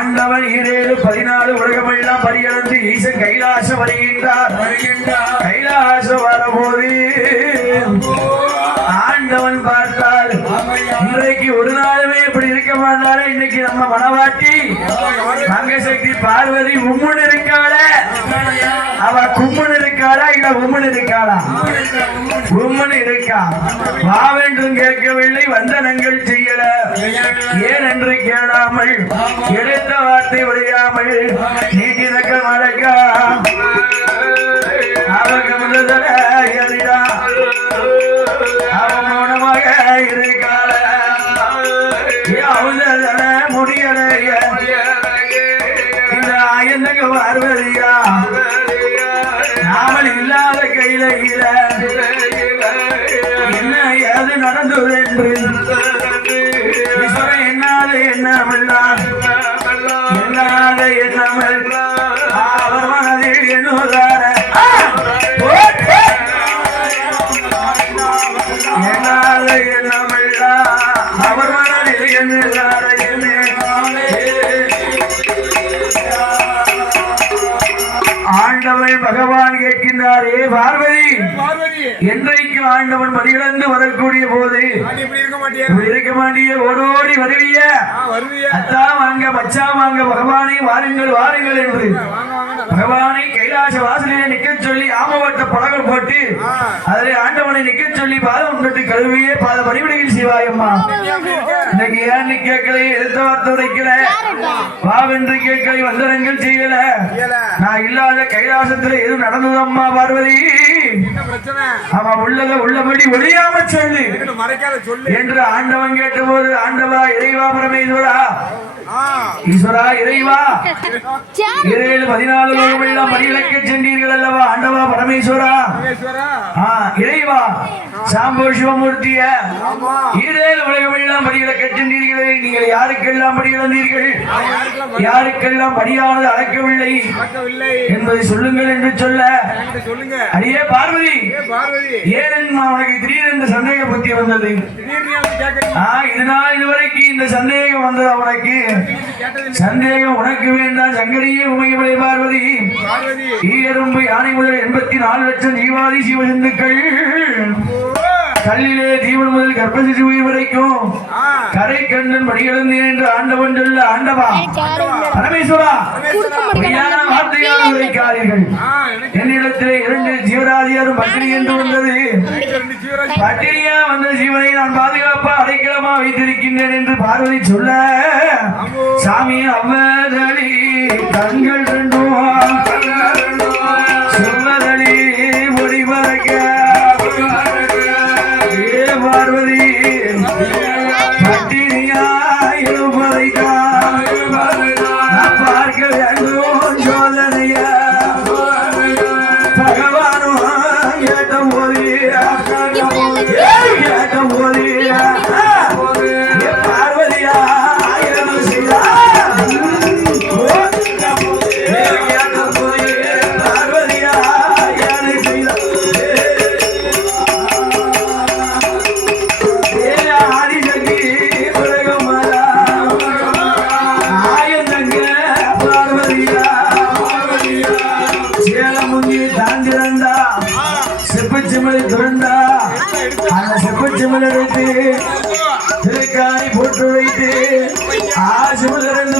ஆண்டவன் ஈரேழு பதினாலு உலகமெல்லாம் பரியளந்து ஈசன் கைலாசம் வருகின்றார். கைலாசம் வரபோது ஆண்டவன் பார்த்தால் இன்றைக்கு ஒரு நாளுமே இப்படி இருக்க மாட்டாரு. இன்னைக்கு நம்ம மனவாட்டி மங்கசக்தி பார்வதி உம்முன்னு இருக்காள. அவ கும்முன்னு இருக்காளா இல்ல உம்மன் இருக்காளா? உம்மன் இருக்கா? வாவென்றும் கேட்கவில்லை வந்தனங்கள் செய்யல. ஏன் என்று கேளாமல் எடுத்த வார்த்தை விளையாமல் நீட்டி தக்க அவக்கு முதல எறிடா இல்லாத என்ன அது நடந்தது என்று என்றைக்கு ஆண்டவன் மதியிழந்து வரக்கூடிய போது இருக்க மாட்டியா? ஓடோடி வருவிய. ஆ, வருவியா. அத்தா வாங்க மச்சா வாங்க பகவானை வாருங்கள் வாருங்கள் என்று. பகவானை கைலாச வாசலிலே நிக்க சொல்லி ஆமவட்ட படங்கள் போட்டு அதிலே ஆண்டவனை நிக்க சொல்லி பாதம் தொட்டு கழுவியே பாத பணிவிடையில் சிவாயம்மா இன்னைக்கு ஏன்னு கேட்கல? எடுத்த வார்த்தை உரைக்கல? வாவென்று கேட்கலை வந்தனங்கள் செய்யல. நான் இல்லாத கைலாசத்துல எது நடந்ததம்மா பார்வதி? அவ உள்ளத உள்ளபடி ஒளியாம சொல்லு. மறைக்காத சொல்லு. என்று ஆண்டவன் கேட்டபோது ஆண்டவா இறைவா பரமேஸ்வரா ஈஸ்வரா இறைவா. ஏழு பதினாலு லோகமெல்லாம் பணியிழக்க சென்றீர்கள் அல்லவா? ஆண்டவா பரமேஸ்வரா. மகேஸ்வரா ஆ இறைவா. சாம்போ சிவமூர்த்திய. ஆமா. ஈரேழு உலகமெல்லாம் பணியிழக்க சென்றீர்களே. நீங்கள் யாருக்கெல்லாம் பணி இழந்தீர்கள்? யாருக்கெல்லாம் பணியானது அழைக்கவில்லை என்பதை சொல்லுங்கள் என்று சொல்ல. அடியே பார்வதி. ஏ பார்வதி. ஏனென்மா உனக்கு திடீரென்று சந்தேக புத்தி வந்தது இதனால் இதுவரைக்கும் இந்த சந்தேகம் வந்ததா உனக்கு? கேட்டது சந்தேகம் உனக்கு வேண்டாம். சங்கரியே பார்வதி. பார்வதி. ஈயரும்பு யானை முதல் எண்பத்தி நாலு லட்சம் ஜீவாதி சிவசிந்துக்கள் கல்லிலே ஜீவன் முதல் கர்ப்பசிசு உயிர் வரைக்கும் கரை கண்ணன் படியிழந்தேன் என்று ஆண்டவன் சொல்ல ஆண்டவா பரமேஸ்வரா பொய்யான வார்த்தையால் உரைக்காதீர்கள். என்னிடத்திலே இரண்டு ஜீவராதியாரும் பட்டினி என்று வந்தது. பட்டினியா வந்த ஜீவனை நான் பாதுகாப்பா அடைக்கலமா வைத்திருக்கின்றேன் என்று பார்வதி சொல்ல சாமி அவ்வதளி கண்கள் ரெண்டும் சொல்வதளி ஆசிமல்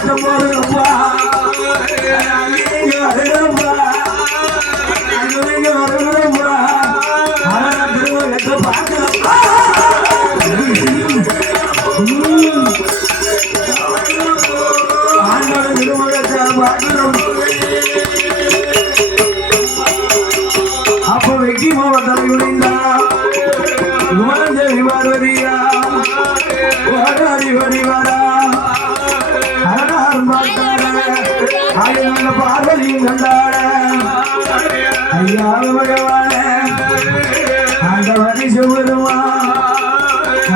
மோகத்தலையுடைந்தா குமரஞ்சேவி பார்வதியா? வடிவாரா? அரணார் பார்த்தார. பார்வதியும் கண்டாட ஐயா பகவான ஆண்டவரி சுவருமா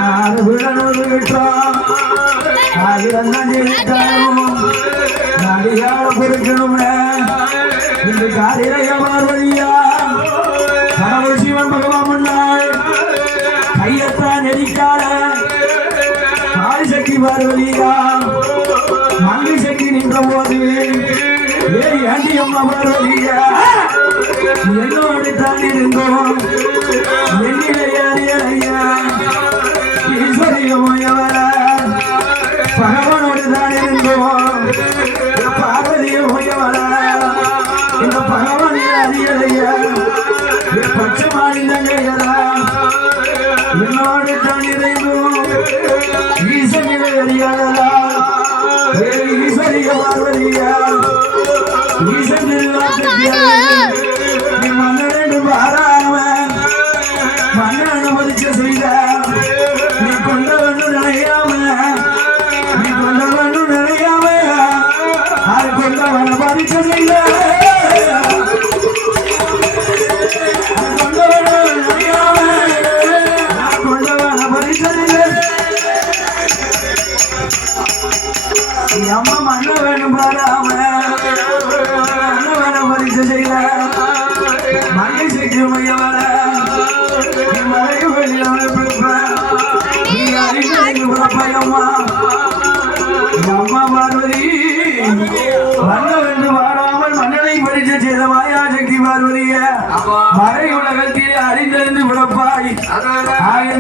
ஆறு விடனோடு விட்டா? அது அண்ணன் ஜெயித்தாலும் இந்த காரிரையா பார்வதியா? வருவதியாம் மங்கை சென்று நின்ற போது ஏய் ஆண்டி அம்மா வருவதியா என்னோடு இருந்தோம் Yeah.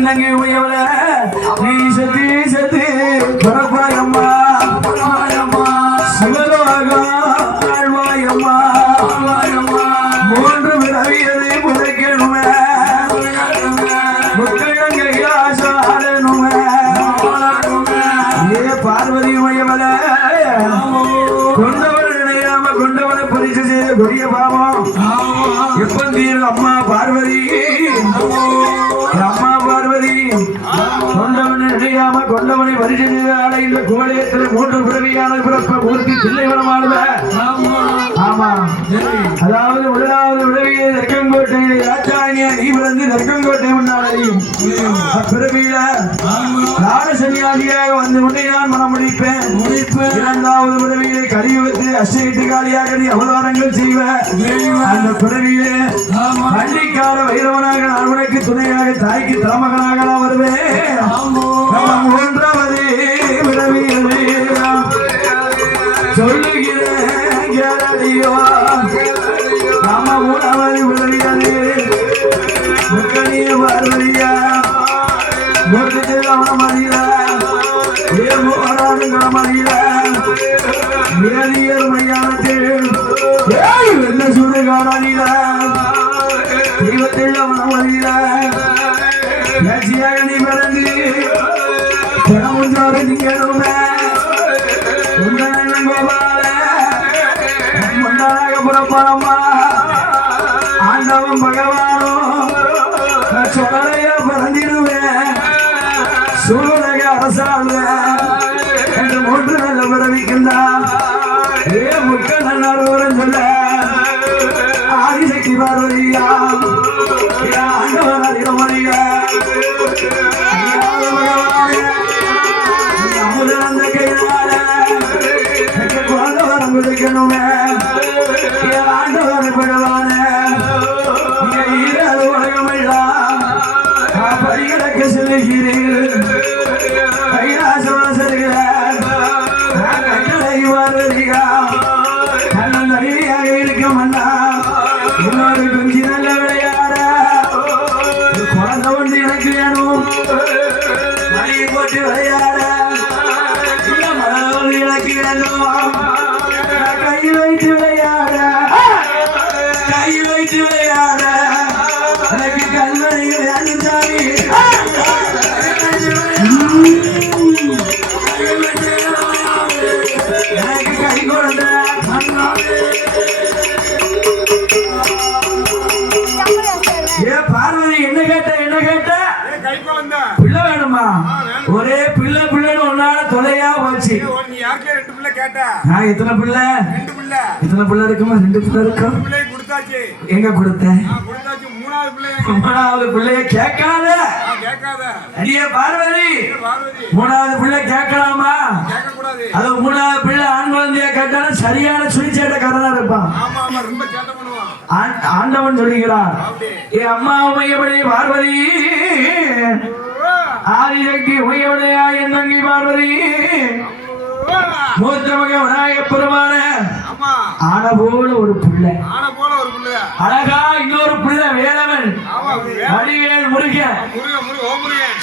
நங்கி உயவன நீ சத்தி பிறவி மூன்று பிறவியான பிறப்ப பூர்த்தி சில்லைவனமானத ஆமா. அதாவது முதலாவது பிறவியை நெற்கங்கோட்டை ராஜாங்க நீ பிறந்து நெற்கங்கோட்டை முன்னால் அறியும். பிறவியில நாடு சன்னியாசியாக வந்து உன்னை நான் மனம் முடிப்பேன். இரண்டாவது பிறவியை கலியுகத்தை அஷ்டகிட்டு காலியாக நீ அவதாரங்கள் செய்வ. அந்த பிறவியிலே பள்ளிக்கார வைரவனாக நான் உனக்கு துணையாக தாய்க்கு தலைமகனாக நான் வருவேன் மூன்றாவது Yeah. நெஞ்சுவையான என்ன கேட்ட என்ன கேட்ட? பிள்ளை வேணுமா. ஒரே பிள்ளை பிள்ளைன்னு ரெண்டு பிள்ளை எத்தனை பிள்ளை? இருக்குமா? ரெண்டு பிள்ளை இருக்கும் எங்க கொடுத்தேன் நான் கொடுத்தாச்சு. மூணாவது பிள்ளைய. கேட்காத. நான் அடியே பார்வதி. மூணாவது பிள்ளை கேட்கலாமா? அது மூணாவது பிள்ளை ஆண் குழந்தைய கேட்டாலும் சரியான சுழிச்சேட்டக்காரனா இருப்பான். ஆண்டவன் சொல்லுகிறார் என் அம்மா உமையபடி பார்வதி. ஆதிசக்தி உமையவனையா என் தங்கி பார்வதி? மூத்த மக விநாயக பெருமான ஆமா. ஆன போல ஒரு பிள்ளை. ஆனை போல ஒரு பிள்ளை. அழகா இன்னொரு பிள்ளை வேலவன். வடிவேல் முருகன்.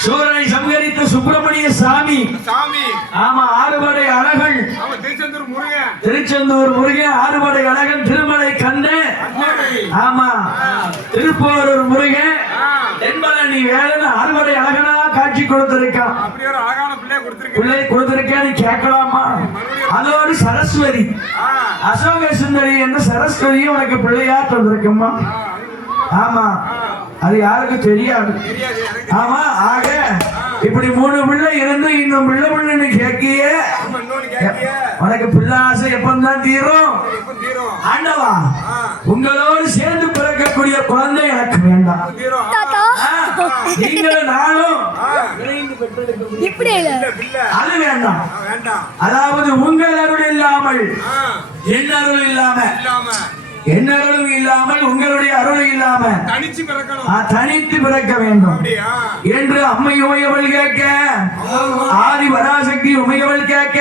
சூரனை சம்ஹரித்த சுப்பிரமணிய சாமி. சாமி. ஆமா ஆறுபடை அழகன். திருச்செந்தூர் முருகன். திருச்செந்தூர் முருகன் ஆறுபடை அழகன் திருமலை கண்ணன். அண்ணாமலை. ஆமா திருப்போரூர் முருகன். ஆ, தென்பழனி வேலன் அறுவடை அழகனா காட்சி கொடுத்திருக்கான் பிள்ளை கொடுத்திருக்கேன்னு கேட்கலாமா? அதோடு சரஸ்வதி. ஆ, அசோக சுந்தரி என்ற சரஸ்வதியும் உனக்கு பிள்ளையா தந்திருக்குமா? ஆமா. அது யாருக்கும் தெரியாது. ஆமா ஆக இப்படி மூணு பிள்ளை இருந்து இன்னும் பிள்ளை பிள்ளைன்னு கேட்கிய? உனக்கு பிள்ளை ஆசை எப்பந்தான் தீரும்? ஆண்டவா உங்களோடு சேர்ந்து பிறக்கக்கூடிய குழந்தை எனக்கு வேண்டாம். நீங்களும் நானும் ஆ, இப்படி இல்ல. இல்ல பிள்ளை அது வேண்டாம். ஆ, வேண்டாம். அதாவது உங்கள் அருள் இல்லாமல் என் அருள் இல்லாம இல்லாம. என் அருளும் இல்லாமல் உங்களுடைய அருள் இல்லாம தனிச்சு பிறக்கணும். ஆ, தனித்து பிறக்க வேண்டும். என்று அம்மை உமையவள் கேட்க ஆதி பராசக்தி உமையவள் கேட்க